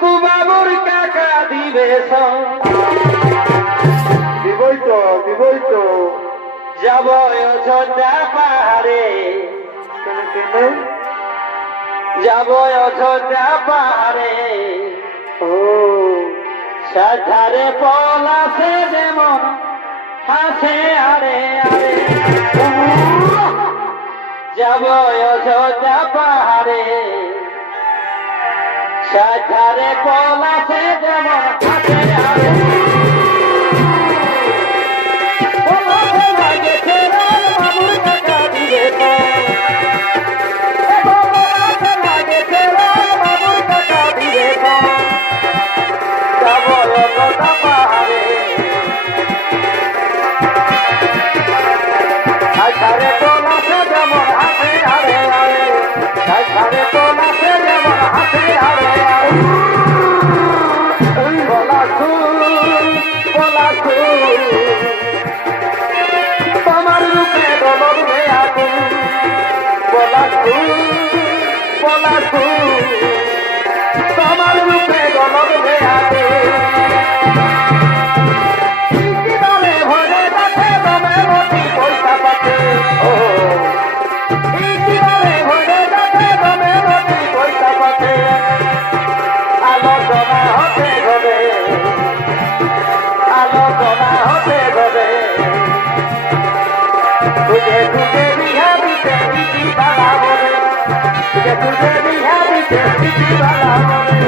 টুকু বাবুর কাকা দিবে দিবই তো যাব অযোধ্যা পাহাড়ে যাব অযোধ্যা পাহাড়ে ও সাধারে পলাশে যেমন হাসে আরে আরে যাব অযোধ্যা পাহাড়ে সাধারে পলাশে যেমন হাসে আরে তোমার রূপে দলবে আগুন পলাশু তোমার রূপে দলবে আগুন ভরে যাচ্ছে দমে মতি পয়সা পাচ্ছে ও ভরে যাচ্ছে দমে মতি পয়সা পাচ্ছে আলোচনা হতে হবে तुझे तुझे बिहारी से किसी वाला बोले तुझे बिहारी से किसी वाला बोले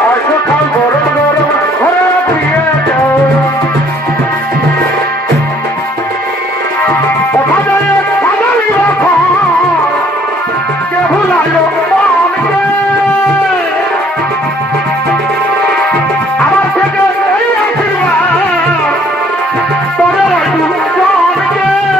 I should come